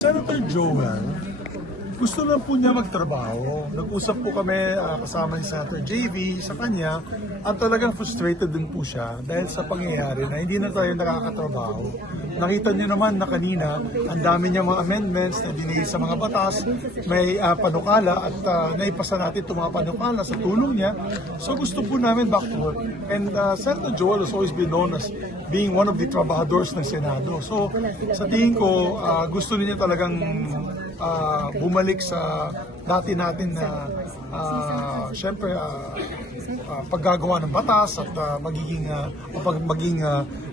Senator Joel, gusto lang po niya magtrabaho. Nag-usap po kami kasama ni Senator JV sa kanya at talagang frustrated din po siya dahil sa pangyayari na hindi na tayo nakakatrabaho. Nakita niyo naman na kanina, ang dami niya mga amendments na dinigay sa mga batas, may panukala at naipasa natin itong mga panukala sa tulong niya. So gusto po namin back to work. And Senator Joel has always been known as being one of the trabahadores ng Senado. So sa tingin ko, gusto niya talagang bumalik sa dati natin na syempre paggagawa ng batas at magiging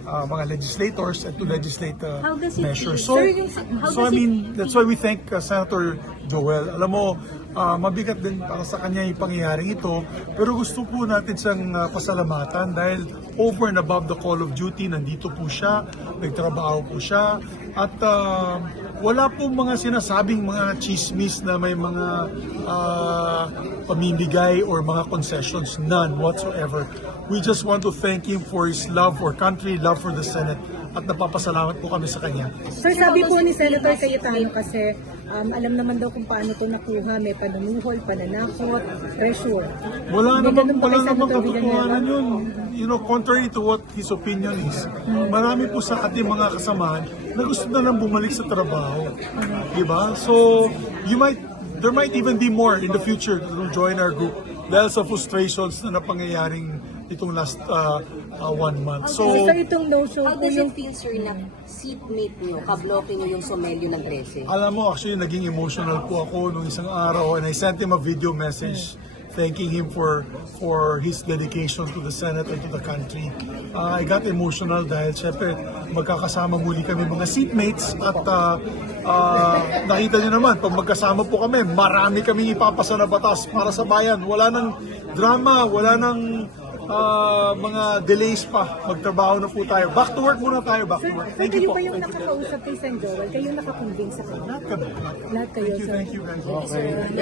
mga legislators and to legislate measures. So I mean, that's why we thank Senator Joel. Alam mo, mabigat din para sa kanya yung pangyayaring ito, pero gusto po natin siyang pasalamatan dahil over and above the call of duty, nandito po siya, nagtrabaho po siya, at wala po mga sinasabing mga chismis na may mga pamimigay or mga concessions, none whatsoever. We just want to thank him for his love for country, love for the Senate, at napapasalamat po kami sa kanya. Sir, sabi po ni Senator Cayetano kasi alam naman daw kung paano ito nakuha, may panunuhol, pananakot, pressure. Wala namang katotohanan yun. You know, contrary to what his opinion is, marami po sa ating mga kasamahan na gusto na lang bumalik sa trabaho. Diba? So, there might even be more in the future to join our group dahil sa frustrations na napangyayaring itong last 1 month. So, itong no-show how does it feel, sir, na seatmate nyo, kabloke nyo yung Somelio ng 13? Alam mo, actually, naging emotional po ako nung isang araw and I sent him a video message thanking him for his dedication to the Senate and to the country. I got emotional dahil syempre magkakasama muli kami mga seatmates at nakita niyo naman, pag magkasama po kami, marami kaming ipapasa na batas para sa bayan. Wala nang drama, wala nang mga delays pa. Magtrabaho na po tayo. Back to work muna tayo, back to work. Thank you po. Kayo yung nakakausap kay Sen. Joel, kayo nakakonvince sa kanya. Lahat kami. Lahat kayo, Thank you, sir. thank you.